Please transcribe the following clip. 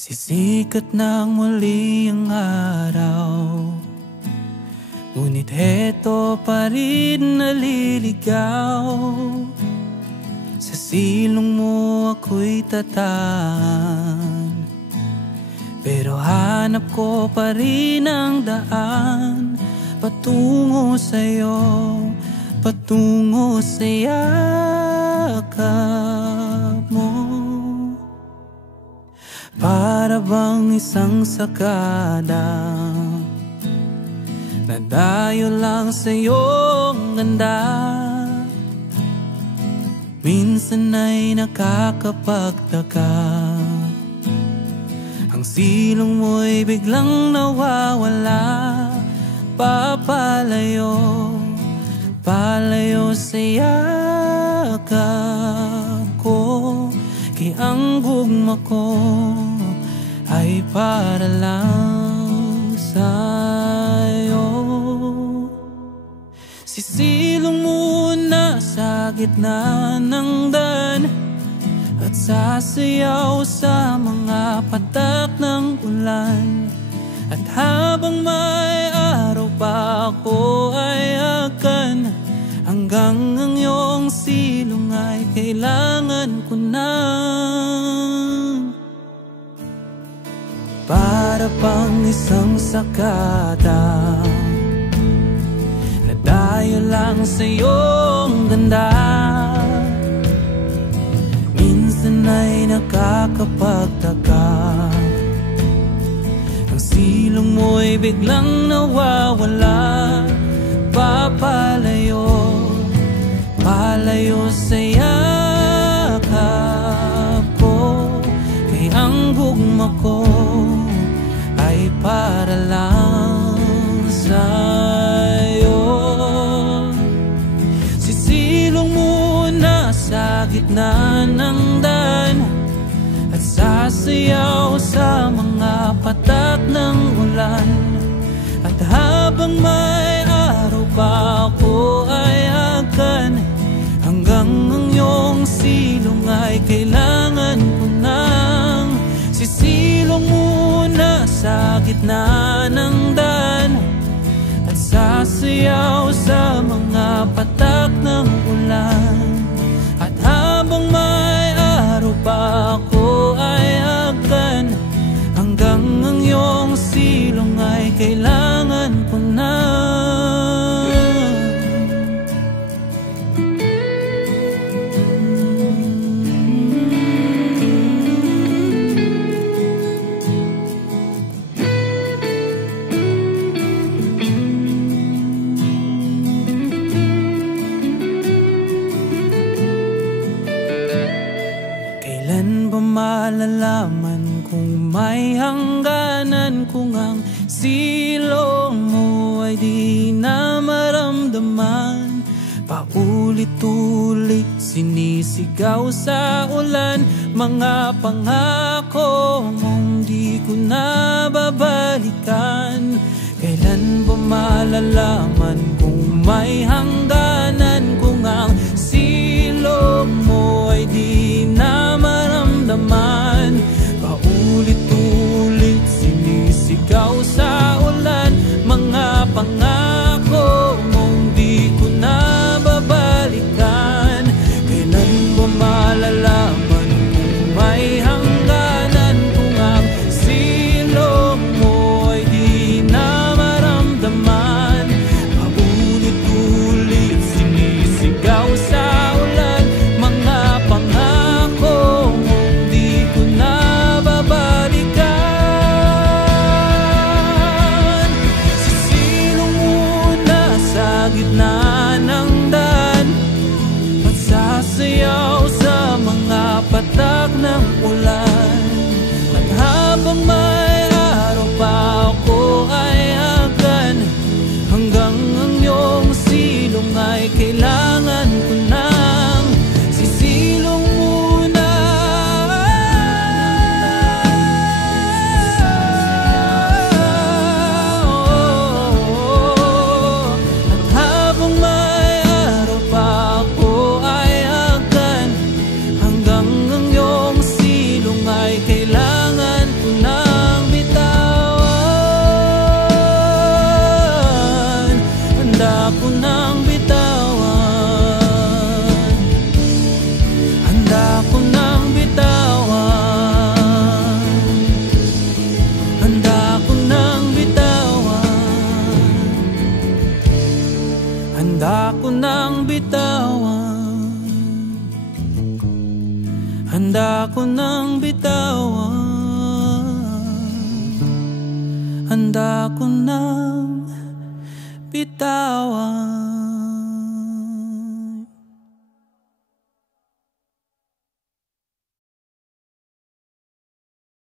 Sisikat ng muli ang araw, ngunit heto pa rin naliligaw. Sa silong mo ako'y tataan, pero hanap ko pa rin ang daan patungo sa'yo, patungo sa yakap mo. Para bang isang sakada, nadayo lang sa iyong ganda. Minsan ay nakakapagtaka, ang silong mo'y biglang nawawala. Papalayo, palayo sa yakap ko, kaya ang gugma ko ay para lang sa'yo. Sisilong muna sa gitna ng daan at sasayaw sa mga patak ng ulan. At habang may araw pa ako ay akan, hanggang ang iyong silong ay kailangan ko na. Para pang isang sakata, nadayo lang sa iyong ganda. Minsan ay nakakapagtaka, ang silong mo'y biglang nawawala. Papalayo, palayo sa yakap ko, kaya ang gugma ko ay para lang sa'yo. Sisilong muna sa gitna ng daan at sasayaw sa mga patak ng ulan. At habang may araw pa ako ay akan, hanggang ang iyong silong ay kailangan ko nang. Sisilong muna sa gitna ng daan at sasayaw sa mga patak ng ulan. At habang may araw pa ako ay akan, hanggang ang iyong silong ay kailangan ko na. Kailan ba malalaman kung may hangganan, kung ang silong mo ay di na maramdaman? Paulit-ulit sinisigaw sa ulan, mga pangako mong di ko na babalikan. Kailan ba malalaman kung may hangganan, kung ang silong mo ay di na maramdaman? Paulit-ulit sinisigaw sa ulan, mga pangako mong di ko na babalikan. Kailan ba malalaman kung may hangganan, kung ang silong mo ay di na maramdaman? Paulit-ulit handa ko nang bitawan. Handa ko nang bitawan. Handa ko nang bitawan. Handa ko nang bitawan. Handa ko nang bitawan. Handa ko nang bitawan.